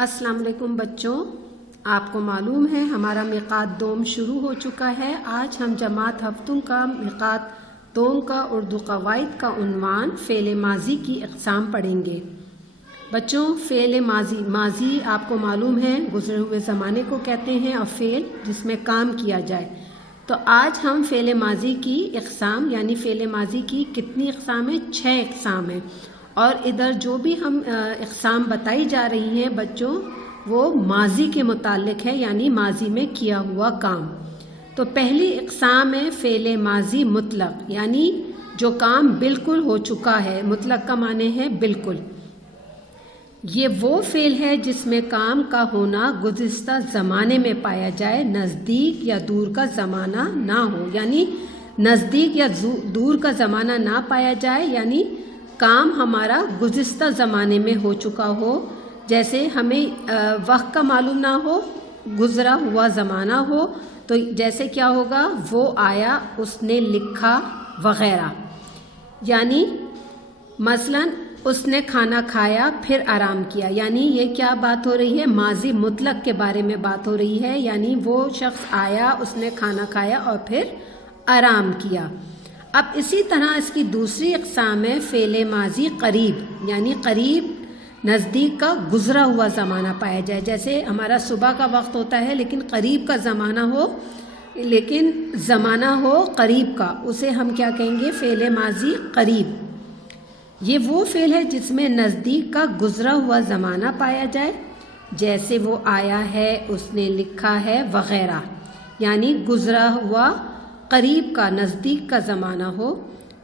अस्सलाम वालेकुम बच्चों, आपको मालूम है हमारा मिक़ात दोम शुरू हो चुका है। आज हम जमात हफ्तुम का मिक़ात दोम का उर्दू क़वाइद का उन्वान फ़ेल माज़ी की इक़साम पढ़ेंगे। बच्चों, फ़ेल माज़ी आपको मालूम है गुज़रे हुए ज़माने को कहते हैं और फ़ेल जिसमें काम किया जाए। तो आज हम फ़ेल माज़ी की इक़साम यानी फ़ेल माज़ी की कितनी इक़साम है? 6 इक़साम है। और इधर जो भी हम इक़साम बताई जा रही हैं बच्चों, वो माज़ी के मुतालिक है यानी माज़ी में किया हुआ काम। तो पहली इक़साम है फ़ेल माज़ी मुतलक, यानी जो काम बिल्कुल हो चुका है। मुतलक का माने है बिल्कुल। ये वो फ़ेल है जिसमें काम का होना गुज़िश्ता ज़माने में पाया जाए, नज़दीक या दूर का ज़माना ना हो। यानी नज़दीक या दूर का ज़माना ना पाया जाए, यानी काम हमारा गुज़िश्ता ज़माने में हो चुका हो। जैसे हमें वक्त का मालूम ना हो, गुज़रा हुआ ज़माना हो, तो जैसे क्या होगा? वो आया, उसने लिखा वग़ैरह। यानी मसलन उसने खाना खाया फिर आराम किया, यानी ये क्या बात हो रही है? माज़ी मुतलक के बारे में बात हो रही है। यानी वो शख्स आया, उसने खाना खाया और फिर आराम किया। अब इसी तरह इसकी दूसरी इक़साम है फ़ेल माज़ी करीब, यानी करीब नज़दीक का गुज़रा हुआ ज़माना पाया जाए। जैसे हमारा सुबह का वक्त होता है लेकिन करीब का ज़माना हो, लेकिन ज़माना हो करीब का, उसे हम क्या कहेंगे? फ़ेल माज़ी करीब। ये वो फ़ेल है जिसमें नज़दीक का गुज़रा हुआ ज़माना पाया जाए। जैसे वो आया है, उसने लिखा है वग़ैरह, यानी गुज़रा हुआ करीब का नज़दीक का ज़माना हो।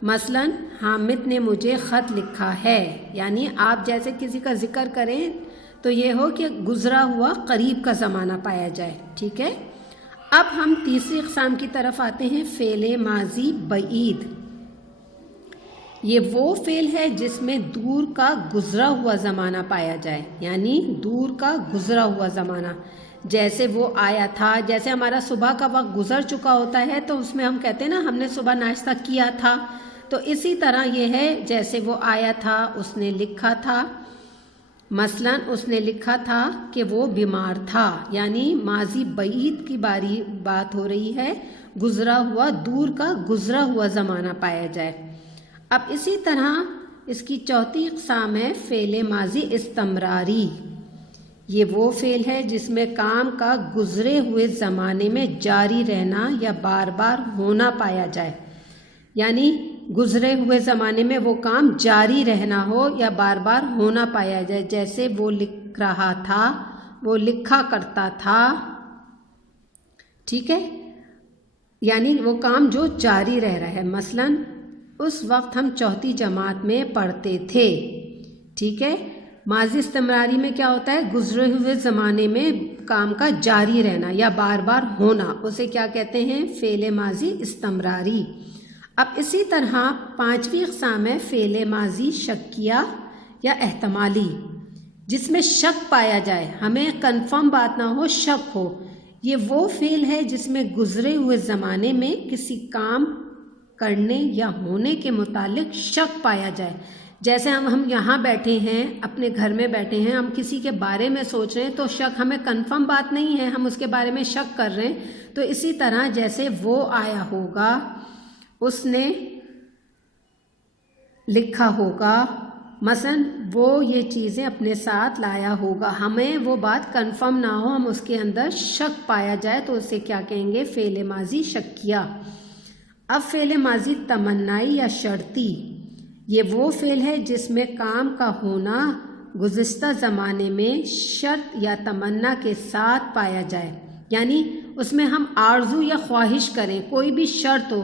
मसलन हामिद ने मुझे ख़त लिखा है, यानी आप जैसे किसी का ज़िक्र करें तो ये हो कि गुज़रा हुआ करीब का ज़माना पाया जाए। ठीक है। अब हम तीसरी इक़साम की तरफ आते हैं, फ़ेल माज़ी बईद। ये वो फ़ेल है जिसमें दूर का गुज़रा हुआ ज़माना पाया जाए, यानी दूर का गुज़रा हुआ ज़माना। जैसे वो आया था, जैसे हमारा सुबह का वक्त गुज़र चुका होता है तो उसमें हम कहते हैं ना हमने सुबह नाश्ता किया था। तो इसी तरह ये है, जैसे वो आया था, उसने लिखा था। मसलन उसने लिखा था कि वो बीमार था, यानी माज़ी बईद की बात हो रही है, गुज़रा हुआ दूर का गुज़रा हुआ ज़माना पाया जाए। अब इसी तरह इसकी चौथी इक़साम है फ़ेल माज़ी इस्तमरारी। ये वो फ़ेल है जिसमें काम का गुज़रे हुए ज़माने में जारी रहना या बार बार होना पाया जाए। यानी गुज़रे हुए ज़माने में वो काम जारी रहना हो या बार बार होना पाया जाए। जैसे वो लिख रहा था, वो लिखा करता था। ठीक है, यानी वो काम जो जारी रह रहा है। मसलन उस वक्त हम चौथी जमात में पढ़ते थे। ठीक है। माज़ी इस्तमरारी में क्या होता है? गुज़रे हुए ज़माने में काम का जारी रहना या बार बार होना, उसे क्या कहते हैं? फ़ेल माज़ी इस्तमरारी। अब इसी तरह पांचवी इक़साम है फ़ेल माज़ी शक्किया या एहतमाली, जिसमें शक पाया जाए, हमें कन्फर्म बात ना हो, शक हो। ये वो फ़ेल है जिसमें गुज़रे हुए ज़माने में किसी काम करने या होने के मुतालिक शक पाया जाए। जैसे हम यहाँ बैठे हैं, अपने घर में बैठे हैं, हम किसी के बारे में सोच रहे हैं तो शक, हमें कंफर्म बात नहीं है, हम उसके बारे में शक कर रहे हैं। तो इसी तरह जैसे वो आया होगा, उसने लिखा होगा, मसलन वो ये चीज़ें अपने साथ लाया होगा, हमें वो बात कंफर्म ना हो, हम उसके अंदर शक पाया जाए तो उसे क्या कहेंगे? फ़ेल माज़ी शक्किया। अब फ़ेल माज़ी तमन्नाई या शर्ती। ये वो फ़ेल है जिसमें काम का होना गुज़िश्ता ज़माने में शर्त या तमन्ना के साथ पाया जाए। यानी उसमें हम आरज़ू या ख्वाहिश करें, कोई भी शर्त हो।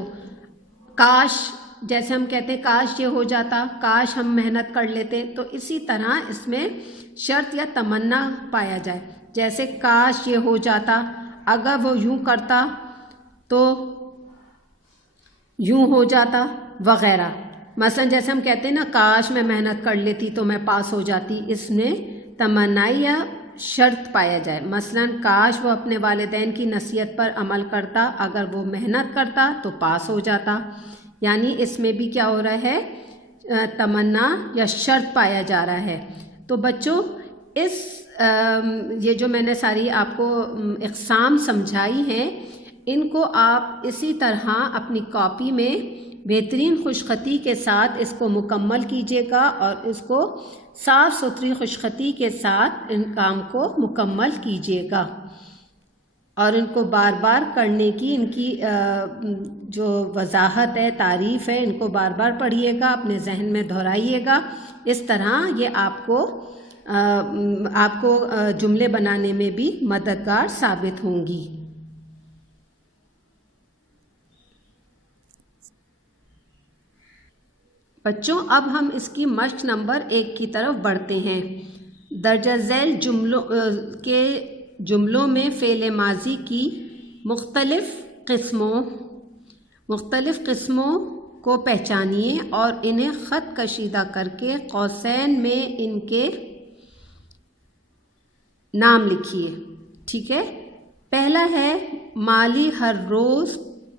काश, जैसे हम कहते हैं काश ये हो जाता, काश हम मेहनत कर लेते, तो इसी तरह इसमें शर्त या तमन्ना पाया जाए। जैसे काश ये हो जाता, अगर वो यूँ करता तो यूँ हो जाता वग़ैरह। मसलन जैसे हम कहते हैं ना, काश मैं मेहनत कर लेती तो मैं पास हो जाती, इसमें तमन्नाई या शर्त पाया जाए। मसलन काश वो अपने वालिदैन की नसीहत पर अमल करता, अगर वो मेहनत करता तो पास हो जाता। यानी इसमें भी क्या हो रहा है? तमन्ना या शर्त पाया जा रहा है। तो बच्चों, इस یہ جو میں نے ساری آپ کو اقسام سمجھائی ہیں، ان کو آپ اسی طرح اپنی کاپی میں بہترین خوش خطی کے ساتھ اس کو مکمل کیجیے گا، اور اس کو صاف ستھری خوش خطی کے ساتھ ان کام کو مکمل کیجیے گا، اور ان کو بار بار کرنے کی ان کی جو وضاحت ہے، تعریف ہے، ان کو بار بار پڑھیے گا، اپنے ذہن میں دہرائیے گا۔ اس طرح یہ آپ کو جملے بنانے میں بھی مددگار ثابت ہوں گی۔ بچوں، اب ہم اس کی مشق نمبر 1 کی طرف بڑھتے ہیں۔ درجہ ذیل جملوں میں فعل ماضی کی مختلف قسموں کو پہچانیے اور انہیں خط کشیدہ کر کے قوسین میں ان کے نام لکھیے، ٹھیک ہے؟ پہلا ہے مالی ہر روز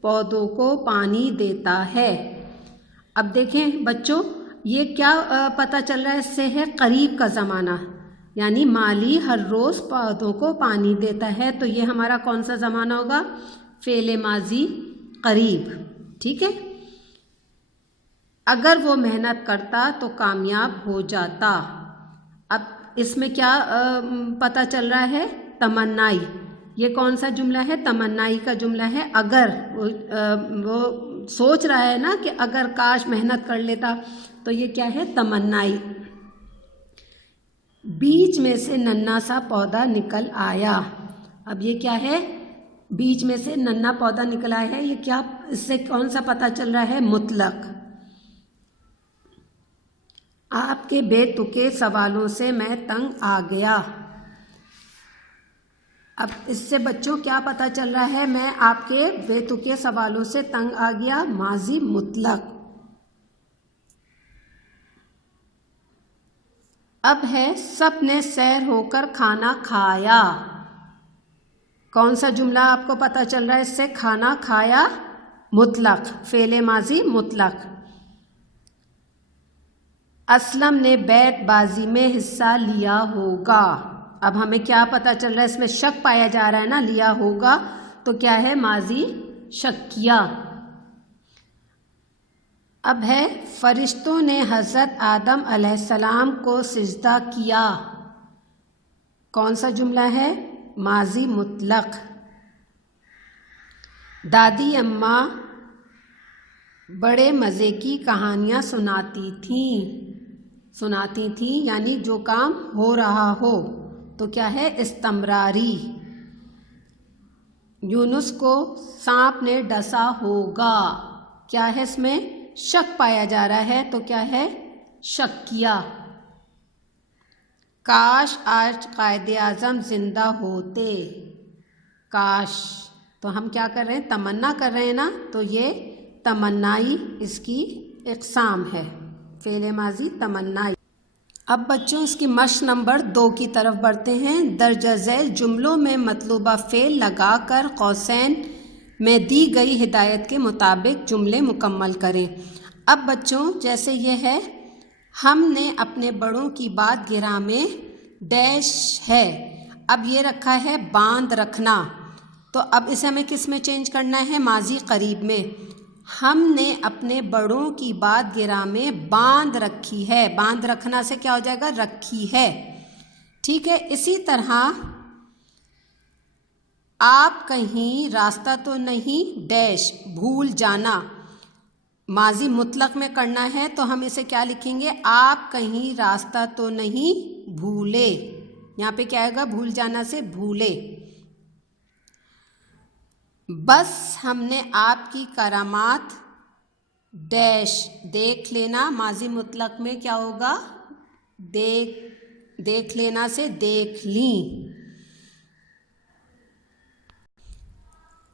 پودوں کو پانی دیتا ہے۔ اب دیکھیں بچوں، یہ کیا پتہ چل رہا ہے؟ اس سے ہے قریب کا زمانہ، یعنی مالی ہر روز پودوں کو پانی دیتا ہے، تو یہ ہمارا کون سا زمانہ ہوگا؟ فعل ماضی قریب، ٹھیک ہے؟ اگر وہ محنت کرتا تو کامیاب ہو جاتا۔ اب اس میں کیا پتہ چل رہا ہے؟ تمنائی۔ یہ کون سا جملہ ہے؟ تمنائی کا جملہ ہے۔ اگر وہ سوچ رہا ہے نا کہ اگر کاش محنت کر لیتا، تو یہ کیا ہے؟ تمنائی۔ بیچ میں سے ننھا سا پودا نکل آیا۔ اب یہ کیا ہے؟ بیچ میں سے ننھا پودا نکل آیا ہے، یہ کیا، اس سے کون سا پتہ چل رہا ہے؟ مطلق۔ آپ کے بے تکے سوالوں سے میں تنگ آ گیا۔ اب اس سے بچوں کیا پتہ چل رہا ہے؟ میں آپ کے بے تکے سوالوں سے تنگ آ گیا، ماضی مطلق۔ اب ہے سب نے سیر ہو کر کھانا کھایا۔ کون سا جملہ آپ کو پتہ چل رہا ہے اس سے؟ کھانا کھایا مطلق، فعل ماضی مطلق۔ اسلم نے بیت بازی میں حصہ لیا ہوگا۔ اب ہمیں کیا پتہ چل رہا ہے؟ اس میں شک پایا جا رہا ہے نا، لیا ہوگا، تو کیا ہے؟ ماضی شکیہ۔ اب ہے فرشتوں نے حضرت آدم علیہ السلام کو سجدہ کیا۔ کون سا جملہ ہے؟ ماضی مطلق۔ دادی اماں بڑے مزے کی کہانیاں سناتی تھیں، یعنی جو کام ہو رہا ہو، تو کیا ہے؟ استمراری۔ یونس کو سانپ نے ڈسا ہوگا۔ کیا ہے؟ اس میں شک پایا جا رہا ہے، تو کیا ہے؟ شکیہ۔ کاش آج قائد اعظم زندہ ہوتے۔ کاش، تو ہم کیا کر رہے ہیں؟ تمنا کر رہے ہیں نا، تو یہ تمنائی اس کی اقسام ہے، فعل ماضی تمنائی۔ اب بچوں اس کی مشق نمبر 2 کی طرف بڑھتے ہیں۔ درجہ ذیل جملوں میں مطلوبہ فعل لگا کر قوسین میں دی گئی ہدایت کے مطابق جملے مکمل کریں۔ اب بچوں جیسے یہ ہے، ہم نے اپنے بڑوں کی بات گراں میں ڈیش ہے، اب یہ رکھا ہے باندھ رکھنا، تو اب اسے ہمیں کس میں چینج کرنا ہے؟ ماضی قریب میں۔ ہم نے اپنے بڑوں کی بات گراں میں باندھ رکھی ہے، باندھ رکھنا سے کیا ہو جائے گا؟ رکھی ہے، ٹھیک ہے؟ اسی طرح آپ کہیں راستہ تو نہیں ڈیش بھول جانا، ماضی مطلق میں کرنا ہے، تو ہم اسے کیا لکھیں گے؟ آپ کہیں راستہ تو نہیں بھولے۔ یہاں پہ کیا آئے گا؟ بھول جانا سے بھولے۔ بس ہم نے آپ کی کرامات ڈیش دیکھ لینا، ماضی مطلق میں کیا ہوگا؟ دیکھ لینا سے دیکھ لیں۔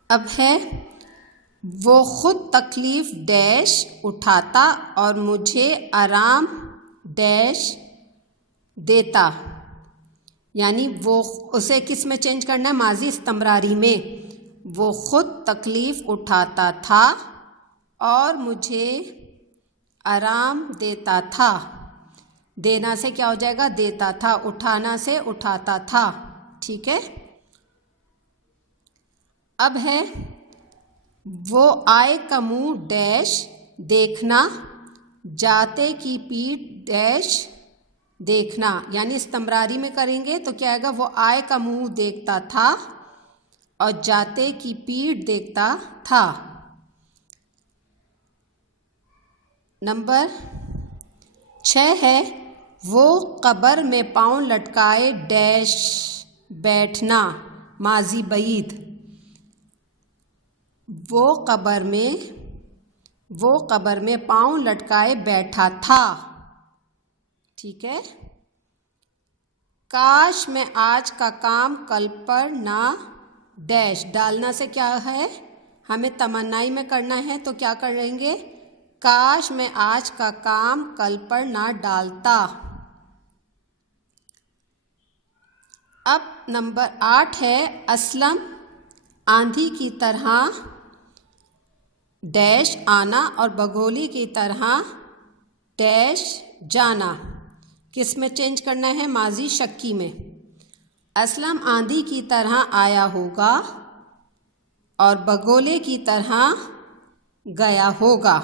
اب ہے وہ خود تکلیف ڈیش اٹھاتا اور مجھے آرام ڈیش دیتا، یعنی وہ اسے کس میں چینج کرنا ہے؟ ماضی استمراری میں۔ وہ خود تکلیف اٹھاتا تھا اور مجھے آرام دیتا تھا۔ دینا سے کیا ہو جائے گا؟ دیتا تھا. اٹھانا سے اٹھاتا تھا. ٹھیک ہے. اب ہے وہ آئے کا منہ ڈیش دیکھنا، جاتے کی پیٹھ ڈیش دیکھنا. یعنی استمراری میں کریں گے تو کیا آئے گا؟ وہ آئے کا منہ دیکھتا تھا اور جاتے کی پیٹھ دیکھتا تھا. نمبر 6 ہے وہ قبر میں پاؤں لٹکائے ڈیش بیٹھنا، ماضی بعید. وہ قبر میں پاؤں لٹکائے بیٹھا تھا. ٹھیک ہے. کاش میں آج کا کام کل پر نہ ڈیش. ڈالنا سے کیا ہے؟ ہمیں تمنائی میں کرنا ہے تو کیا کریں گے؟ کاش میں آج کا کام کل پر نہ ڈالتا. اب نمبر 8 ہے اسلم آندھی کی طرح ڈیش آنا اور بگولی کی طرح ڈیش جانا. کس میں چینج کرنا ہے؟ ماضی شکی میں. اسلم آندھی کی طرح آیا ہوگا اور بگولے کی طرح گیا ہوگا.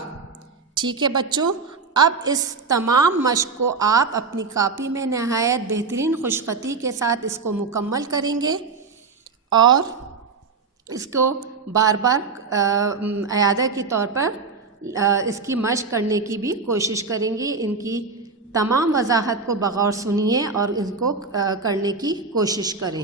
ٹھیک ہے بچوں. اب اس تمام مشق کو آپ اپنی کاپی میں نہایت بہترین خوش خطی کے ساتھ اس کو مکمل کریں گے اور اس کو بار بار اعادہ کے طور پر اس کی مشق کرنے کی بھی کوشش کریں گے. ان کی تمام وضاحت کو بغور سنیے اور ان کو کرنے کی کوشش کریں.